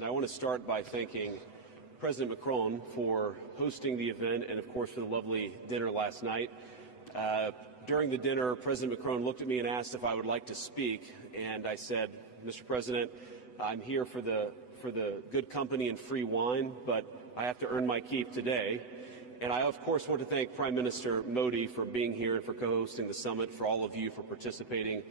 And I want to start by thanking President Macron for hosting the event and, of course, for the lovely dinner last night. During the dinner, President Macron looked at me and asked if I would like to speak, and I said, Mr. President, I'm here for the good company and free wine, but I have to earn my keep today. And I, of course, want to thank Prime Minister Modi for being here and for co-hosting the summit, for all of you for participating.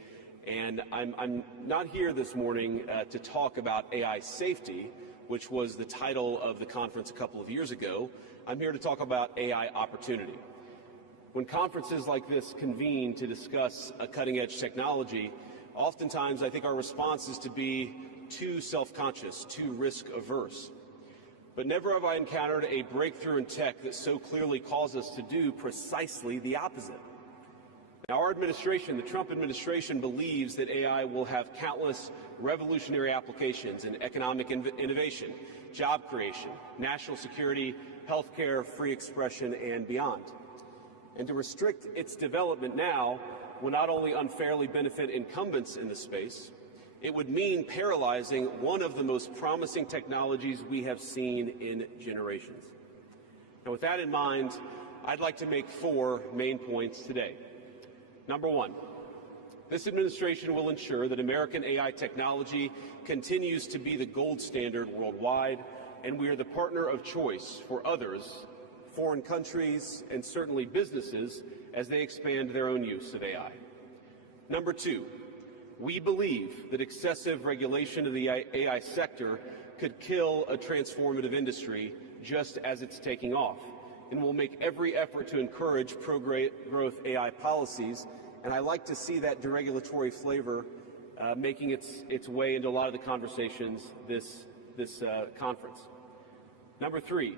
And I'm not here this morning to talk about AI safety, which was the title of the conference a couple of years ago. I'm here to talk about AI opportunity. When conferences like this convene to discuss a cutting-edge technology, oftentimes I think our response is to be too self-conscious, too risk-averse. But never have I encountered a breakthrough in tech that so clearly calls us to do precisely the opposite. Now, our administration, the Trump administration, believes that AI will have countless revolutionary applications in economic innovation, job creation, national security, healthcare, free expression, and beyond. And to restrict its development now will not only unfairly benefit incumbents in the space, it would mean paralyzing one of the most promising technologies we have seen in generations. Now, with that in mind, I'd like to make 4 main points today. Number 1, this administration will ensure that American AI technology continues to be the gold standard worldwide, and we are the partner of choice for others, foreign countries, and certainly businesses as they expand their own use of AI. Number 2, we believe that excessive regulation of the AI sector could kill a transformative industry just as it's taking off, and will make every effort to encourage pro-growth AI policies, and I like to see that deregulatory flavor making its way into a lot of the conversations this conference. Number 3,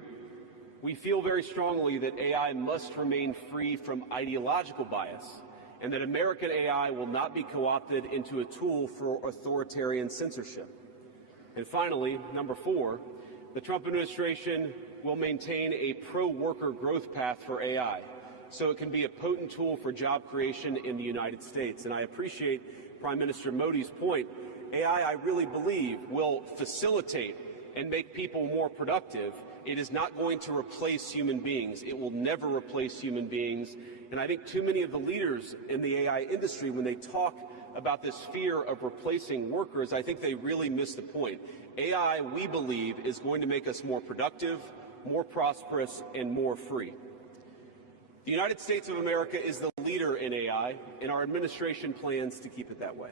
we feel very strongly that AI must remain free from ideological bias, and that American AI will not be co-opted into a tool for authoritarian censorship. And finally, number 4, the Trump administration will maintain a pro-worker growth path for AI, so it can be a potent tool for job creation in the United States. And I appreciate Prime Minister Modi's point. AI, I really believe, will facilitate and make people more productive. It is not going to replace human beings. It will never replace human beings. And I think too many of the leaders in the AI industry, when they talk about this fear of replacing workers, I think they really miss the point. AI, we believe, is going to make us more productive, more prosperous, and more free. The United States of America is the leader in AI, and our administration plans to keep it that way.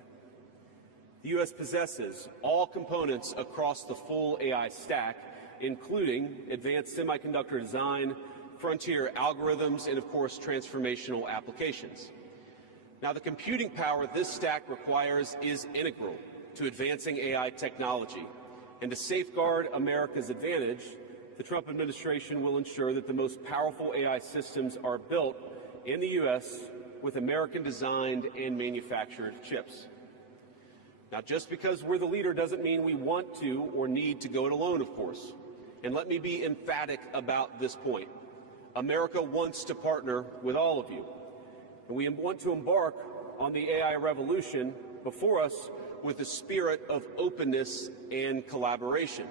The U.S. possesses all components across the full AI stack, including advanced semiconductor design, frontier algorithms, and, of course, transformational applications. Now, the computing power this stack requires is integral to advancing AI technology. And to safeguard America's advantage, the Trump administration will ensure that the most powerful AI systems are built in the U.S. with American-designed and manufactured chips. Now, just because we're the leader doesn't mean we want to or need to go it alone, of course. And let me be emphatic about this point. America wants to partner with all of you. And we want to embark on the AI revolution before us with a spirit of openness and collaboration.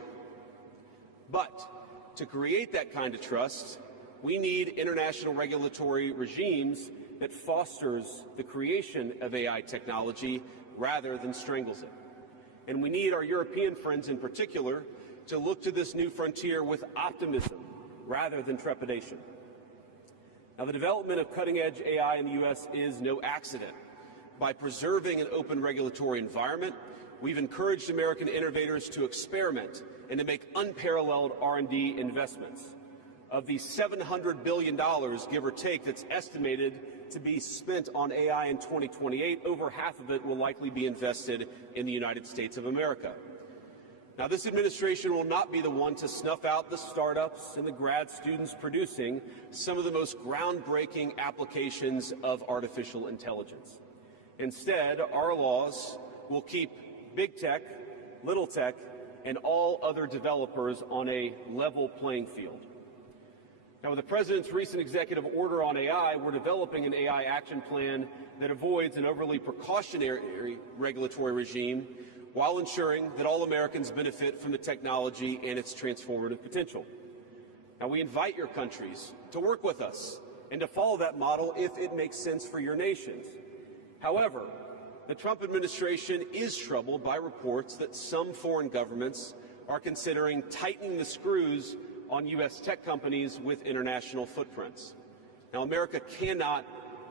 But to create that kind of trust, we need international regulatory regimes that fosters the creation of AI technology rather than strangles it. And we need our European friends in particular to look to this new frontier with optimism rather than trepidation. Now, the development of cutting-edge AI in the U.S. is no accident. By preserving an open regulatory environment, we've encouraged American innovators to experiment and to make unparalleled R&D investments. Of the $700 billion, give or take, that's estimated to be spent on AI in 2028, over half of it will likely be invested in the United States of America. Now, this administration will not be the one to snuff out the startups and the grad students producing some of the most groundbreaking applications of artificial intelligence. Instead, our laws will keep big tech, little tech, and all other developers on a level playing field. Now, with the President's recent executive order on AI, we're developing an AI action plan that avoids an overly precautionary regulatory regime while ensuring that all Americans benefit from the technology and its transformative potential. Now, we invite your countries to work with us and to follow that model if it makes sense for your nations. However, the Trump administration is troubled by reports that some foreign governments are considering tightening the screws on U.S. tech companies with international footprints. Now, America cannot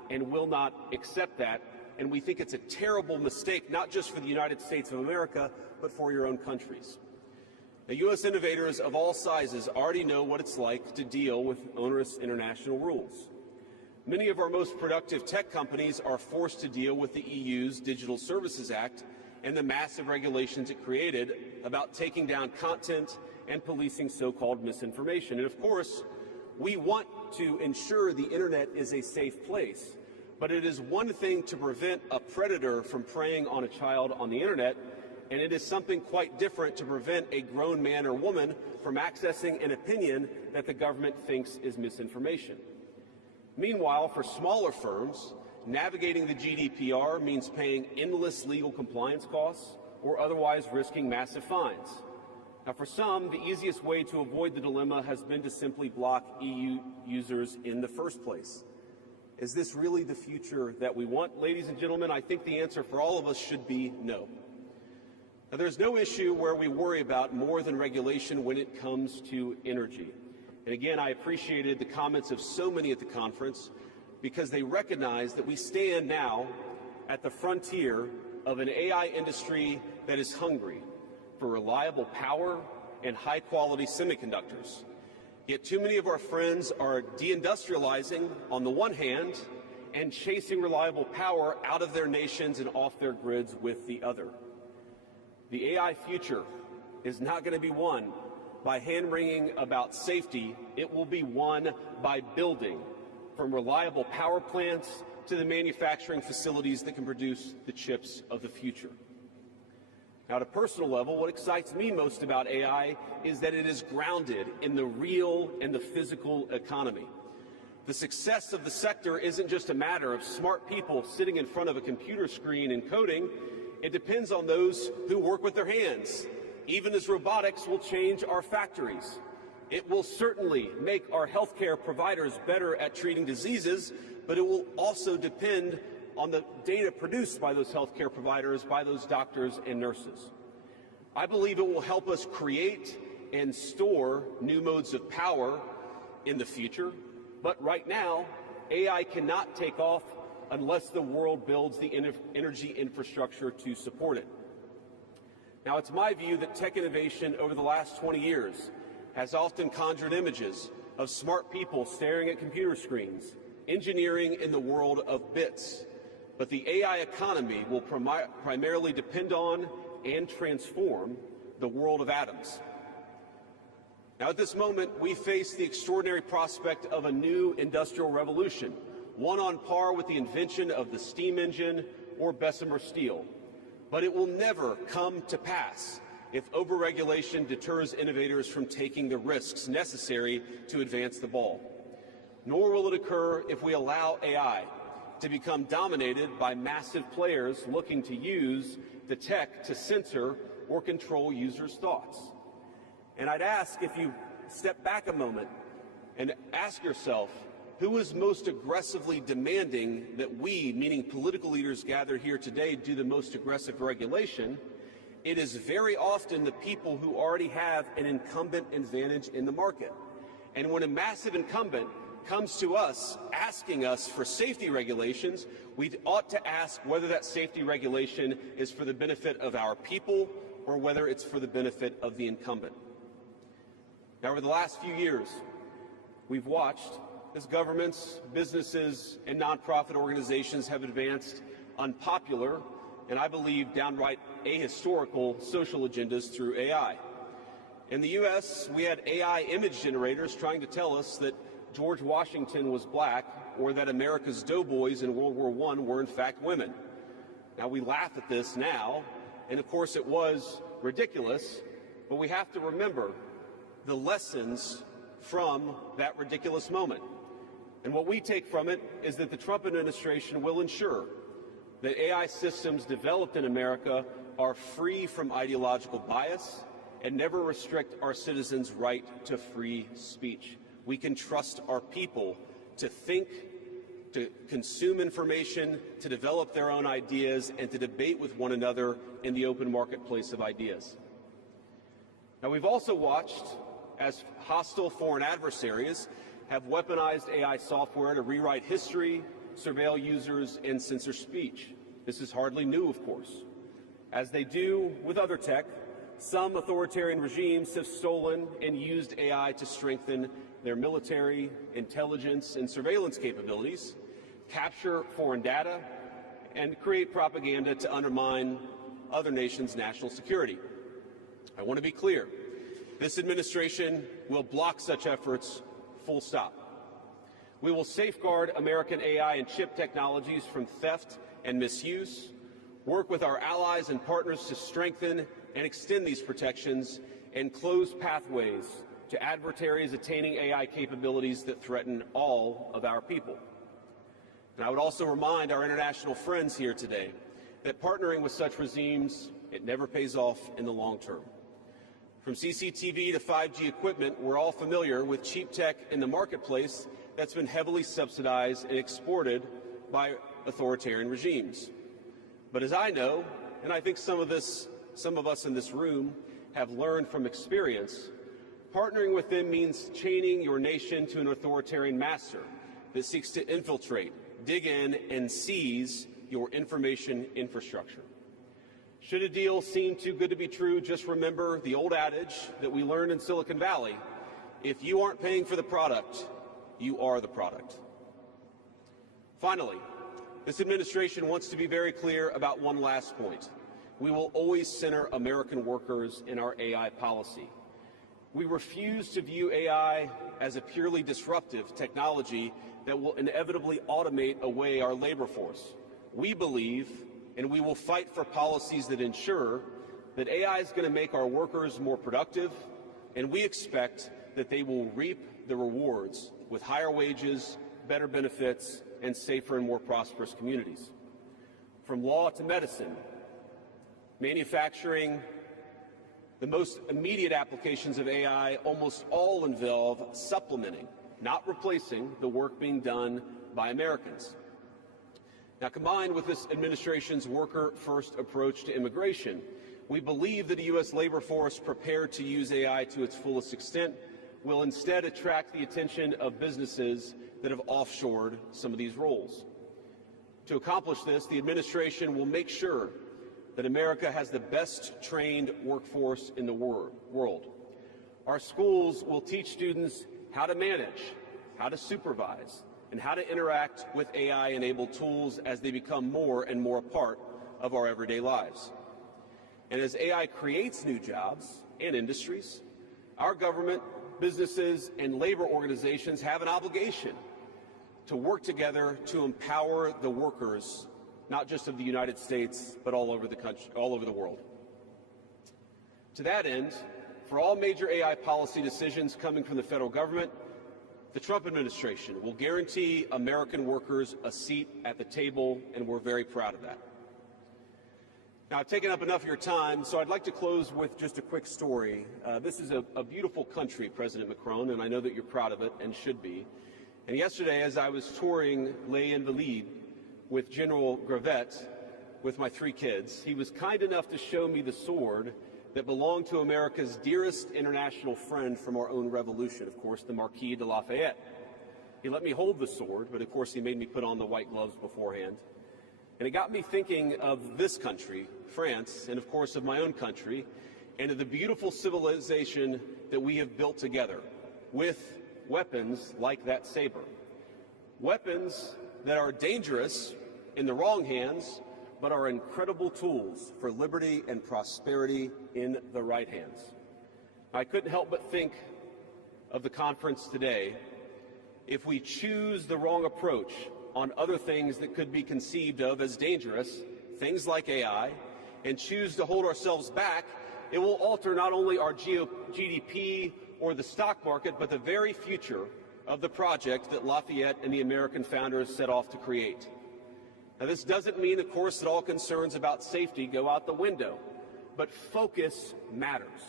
and will not accept that, and we think it's a terrible mistake, not just for the United States of America, but for your own countries. Now, U.S. innovators of all sizes already know what it's like to deal with onerous international rules. Many of our most productive tech companies are forced to deal with the EU's Digital Services Act and the massive regulations it created about taking down content and policing so-called misinformation. And of course, we want to ensure the internet is a safe place, but it is one thing to prevent a predator from preying on a child on the internet, and it is something quite different to prevent a grown man or woman from accessing an opinion that the government thinks is misinformation. Meanwhile, for smaller firms, navigating the GDPR means paying endless legal compliance costs or otherwise risking massive fines. Now, for some, the easiest way to avoid the dilemma has been to simply block EU users in the first place. Is this really the future that we want? Ladies and gentlemen, I think the answer for all of us should be no. Now, there's no issue where we worry about more than regulation when it comes to energy. And again, I appreciated the comments of so many at the conference because they recognize that we stand now at the frontier of an AI industry that is hungry for reliable power and high-quality semiconductors. Yet too many of our friends are deindustrializing on the one hand and chasing reliable power out of their nations and off their grids with the other. The AI future is not going to be won by hand-wringing about safety. It will be won by building, from reliable power plants to the manufacturing facilities that can produce the chips of the future. Now, at a personal level, what excites me most about AI is that it is grounded in the real and the physical economy. The success of the sector isn't just a matter of smart people sitting in front of a computer screen and coding. It depends on those who work with their hands, even as robotics will change our factories. It will certainly make our healthcare providers better at treating diseases, but it will also depend on the data produced by those healthcare providers, by those doctors and nurses. I believe it will help us create and store new modes of power in the future, but right now, AI cannot take off unless the world builds the energy infrastructure to support it. Now, it's my view that tech innovation over the last 20 years has often conjured images of smart people staring at computer screens, engineering in the world of bits. But the AI economy will primarily depend on and transform the world of atoms. Now, at this moment, we face the extraordinary prospect of a new industrial revolution, one on par with the invention of the steam engine or Bessemer steel. But it will never come to pass if overregulation deters innovators from taking the risks necessary to advance the ball. Nor will it occur if we allow AI to become dominated by massive players looking to use the tech to censor or control users' thoughts. And I'd ask, if you step back a moment and ask yourself, who is most aggressively demanding that we, meaning political leaders gathered here today, do the most aggressive regulation? It is very often the people who already have an incumbent advantage in the market. And when a massive incumbent comes to us asking us for safety regulations, we ought to ask whether that safety regulation is for the benefit of our people or whether it's for the benefit of the incumbent. Now, over the last few years, we've watched as governments, businesses, and nonprofit organizations have advanced unpopular and, I believe, downright ahistorical social agendas through AI. In the U.S., we had AI image generators trying to tell us that George Washington was black or that America's doughboys in World War I were in fact women. Now, we laugh at this now, and of course it was ridiculous, but we have to remember the lessons from that ridiculous moment. And what we take from it is that the Trump administration will ensure that AI systems developed in America are free from ideological bias and never restrict our citizens' right to free speech. We can trust our people to think, to consume information, to develop their own ideas, and to debate with one another in the open marketplace of ideas. Now, we've also watched as hostile foreign adversaries have weaponized AI software to rewrite history, surveil users, and censor speech. This is hardly new, of course. As they do with other tech, some authoritarian regimes have stolen and used AI to strengthen their military, intelligence, and surveillance capabilities, capture foreign data, and create propaganda to undermine other nations' national security. I want to be clear. This administration will block such efforts, full stop. We will safeguard American AI and chip technologies from theft and misuse, work with our allies and partners to strengthen and extend these protections, and close pathways to adversaries attaining AI capabilities that threaten all of our people. And I would also remind our international friends here today that partnering with such regimes, it never pays off in the long term. From CCTV to 5G equipment, we're all familiar with cheap tech in the marketplace that's been heavily subsidized and exported by authoritarian regimes. But as I know, and I think some of us in this room have learned from experience, partnering with them means chaining your nation to an authoritarian master that seeks to infiltrate, dig in, and seize your information infrastructure. Should a deal seem too good to be true, just remember the old adage that we learned in Silicon Valley: if you aren't paying for the product, you are the product. Finally, this administration wants to be very clear about one last point. We will always center American workers in our AI policy. We refuse to view AI as a purely disruptive technology that will inevitably automate away our labor force. We believe, and we will fight for policies that ensure that AI is going to make our workers more productive, and we expect that they will reap the rewards with higher wages, better benefits, and safer and more prosperous communities. From law to medicine, manufacturing, the most immediate applications of AI almost all involve supplementing, not replacing, the work being done by Americans. Now, combined with this administration's worker-first approach to immigration, we believe that a U.S. labor force prepared to use AI to its fullest extent will instead attract the attention of businesses that have offshored some of these roles. To accomplish this, the administration will make sure that America has the best trained workforce in the world. Our schools will teach students how to manage, how to supervise, and how to interact with AI-enabled tools as they become more and more a part of our everyday lives. And as AI creates new jobs and industries, our government, businesses, and labor organizations have an obligation to work together to empower the workers, not just of the United States, but all over the country, all over the world. To that end, for all major AI policy decisions coming from the federal government, the Trump administration will guarantee American workers a seat at the table, and we're very proud of that. Now, I've taken up enough of your time, so I'd like to close with just a quick story. This is a beautiful country, President Macron, and I know that you're proud of it and should be. And yesterday, as I was touring Les Invalides with General Gravette with my 3 kids, he was kind enough to show me the sword that belonged to America's dearest international friend from our own revolution, of course, the Marquis de Lafayette. He let me hold the sword, but of course he made me put on the white gloves beforehand. And it got me thinking of this country, France, and of course of my own country, and of the beautiful civilization that we have built together with weapons like that saber. Weapons that are dangerous in the wrong hands, but are incredible tools for liberty and prosperity in the right hands. I couldn't help but think of the conference today. If we choose the wrong approach on other things that could be conceived of as dangerous, things like AI, and choose to hold ourselves back, it will alter not only our GDP or the stock market, but the very future of the project that Lafayette and the American founders set off to create. Now, this doesn't mean, of course, that all concerns about safety go out the window, but focus matters,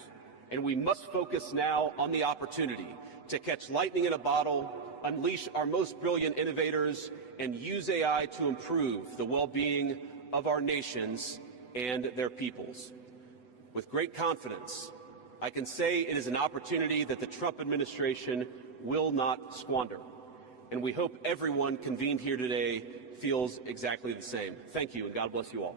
and we must focus now on the opportunity to catch lightning in a bottle, unleash our most brilliant innovators, and use AI to improve the well-being of our nations and their peoples. With great confidence, I can say it is an opportunity that the Trump administration will not squander, and we hope everyone convened here today feels exactly the same. Thank you, and God bless you all.